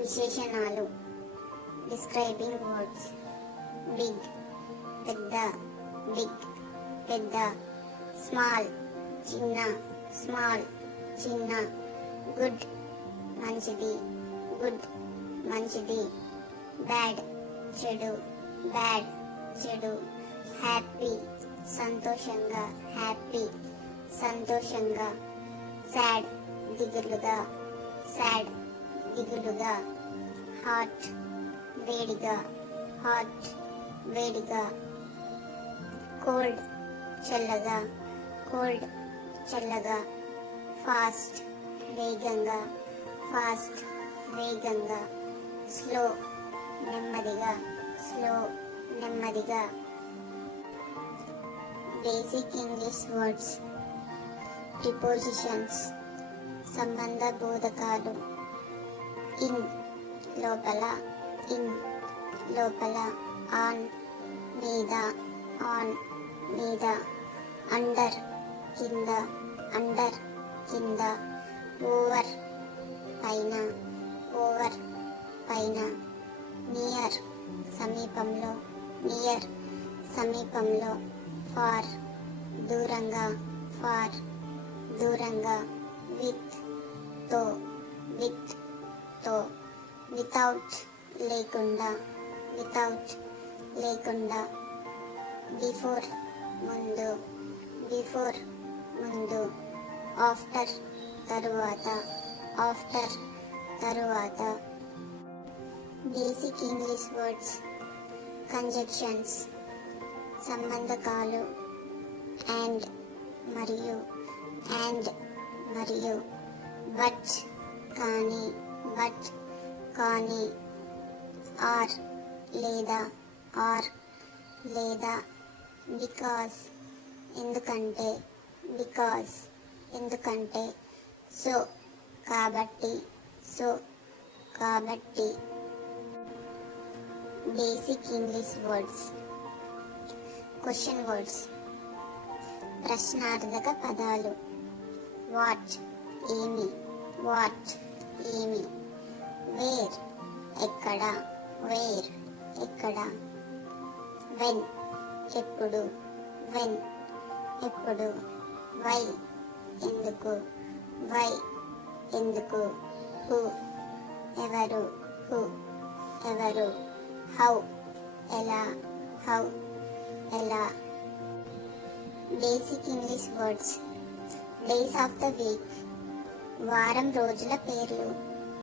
విశేషణాలు. Describing words big పెద్ద big పెద్ద స్మాల్ చిన్న స్మాల్ చిన్న గుడ్ మంచిది గుడ్ మంచిది బ్యాడ్ చెడు బ్యాడ్ చెడు హ్యాపీ సంతోషంగా హ్యాపీ సంతోషంగా సాడ్ దిగులుగా సాడ్ దిగులుగా హాట్ వేడిగా హాట్ వేడిగా కోల్డ్ చల్లగా కోల్డ్ చల్లగా ఫాస్ట్ వేగంగా ఫాస్ట్ వేగంగా స్లో నెమ్మదిగా స్లో నెమ్మదిగా. బేసిక్ ఇంగ్లీష్ వర్డ్స్ ప్రిపోజిషన్స్ సంబంధ బోధకాలు. ఇన్ లోపల ఇన్ లోపల ఆన్ మీద ఆన్ మీద అండర్ కింద అండర్ కింద ఓవర్ పైన ఓవర్ పైన నియర్ సమీపంలో నియర్ సమీపంలో ఫార్ దూరంగా ఫార్ దూరంగా విత్తో విత్ తో వితౌట్ లేకుండా వితౌట్ లేకుండా బిఫోర్ ముందు బిఫోర్ ముందు ఆఫ్టర్ తరువాత ఆఫ్టర్ తరువాత. బేసిక్ ఇంగ్లీష్ వర్డ్స్ కంజక్షన్స్ సంబంధకాలు అండ్ మరియు అండ్ మరియు బట్ కానీ బట్ కానీ ఆర్ లేదా ఆర్ లేదా బికాస్ ఎందుకంటే బికాస్ ఎందుకంటే సో కాబట్టి సో కాబట్టి basic English words question words ప్రశ్నార్థక పదాలు వాట్ ఏమి వాట్ ఏమి వేర్. ఎక్కడ? వేర్. ఎక్కడ? వెన్. ఎప్పుడు? వెన్. ఎప్పుడు? వై. ఎందుకు? వై. ఎందుకు? హూ. ఎవరు? హూ. ఎవరు? హౌ. ఎలా? హౌ. ఎలా? Basic English words. Days of the week. వారం రోజుల పేర్లు.